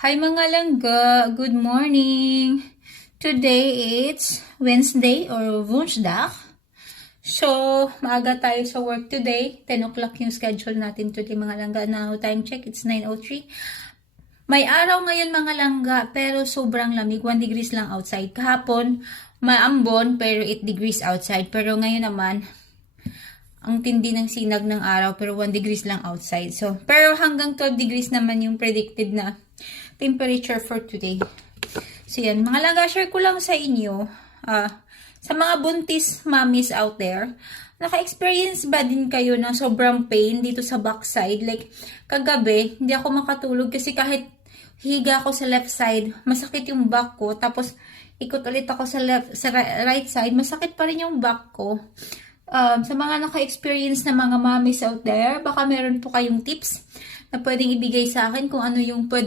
Hi mga langga, good morning. Today it's Wednesday or Woensdag. So, maaga tayo sa work today. 10 o'clock yung schedule natin today mga langga. Now, time check, it's 9:03. May araw ngayon mga langga, pero sobrang lamig. 1 degrees lang outside. Kahapon, maambon, pero 8 degrees outside. Pero ngayon naman, ang tindi ng sinag ng araw, pero 1 degrees lang outside. So, pero hanggang 12 degrees naman yung predicted na temperature for today. So, yan. Mga langga, share ko lang sa inyo. Sa mga buntis mommies out there, naka-experience ba din kayo ng sobrang pain dito sa backside? Like, kagabi, hindi ako makatulog kasi kahit higa ako sa left side, masakit yung back ko. Tapos, ikot ulit ako sa right side, masakit pa rin yung back ko. Sa mga naka-experience na mga mommies out there, baka meron po kayong tips na pwedeng ibigay sa akin kung ano yung pwede